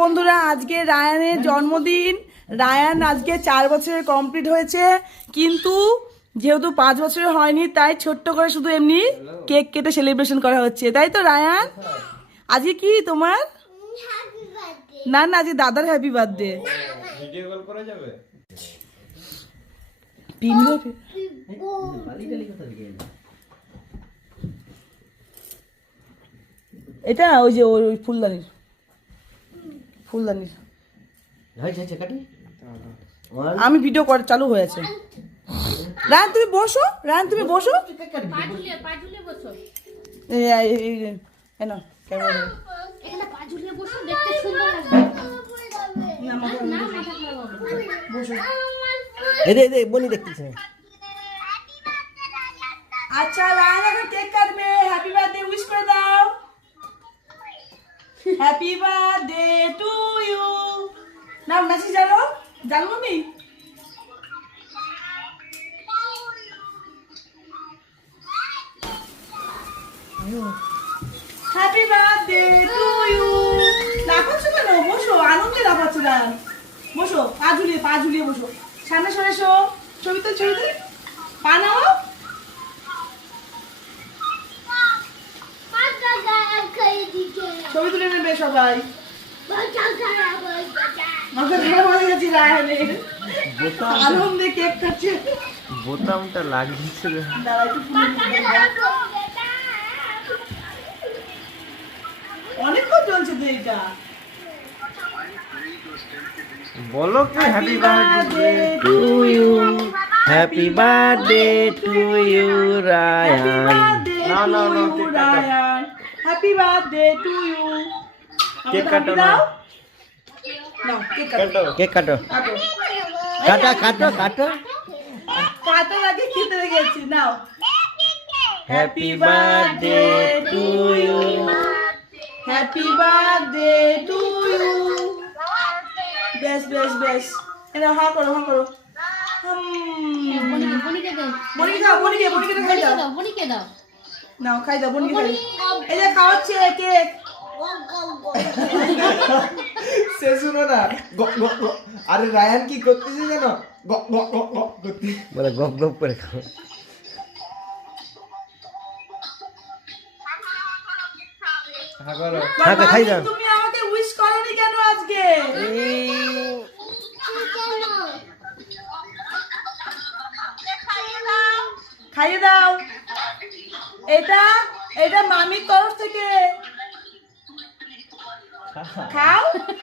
বন্ধুরা, আজকে রায়ানের জন্মদিন। রায়ান আজকে 4 বছরের কমপ্লিট হয়েছে, কিন্তু যেহেতু 5 বছরের হয়নি তাই ছোট্ট করে শুধু এমনি কেক কেটে সেলিব্রেশন করা হচ্ছে, তাই তো রায়ান? আজকে কি তোমার? না না, আজকে দাদার হ্যাপি বার্থডে। ভিডিও কল করা যাবে? এটা ওই যে ওই ফুলদানির আমি ভিডিও করে চালু হয়েছে। রায়ান তুমি বসো, রায়ান তুমি বসো। বনি দেখতেছে। আচ্ছা রায়ান এখন কেক কাটবে। হ্যাপি বার্থডে উইশ করে দাও। Happy birthday to you. নাও নাচি, জানো জানো নি? Happy birthday to you. লাফাচ্ছ কেন? বসো, আনন্দে লাফাচ্ছ না। বসো, পা ঝুলিয়ে বসো। সামনে সরে এসো। ছবি তো পা নাও। ছবি তুলে নেবে সবাই। আনন্দে কেক খাচ্ছে। বোতামটা লাগিয়েছে। অনেকক্ষণ চলছে তো এটা। বলো কি happy birthday to you, happy birthday to you Ryan. Happy birthday to you. Cake কাটো না। নাও কেক কাটো। কেক কাটো। কাটো। কাটার আগে খেতে গেছি। নাও happy birthday to you. Happy birthday to you. বেশ এটা হা করো। বনিকে খাই দাও। নাও খাই দাও, বনিকে খাই। এই যে খাওয়াচ্ছে কেক। সে শুনো না, আরে রায়ান কি করতেছে জানো? করতে বলে গপ গপ করে খাও। হ্যাঁ করো। খাই দাও।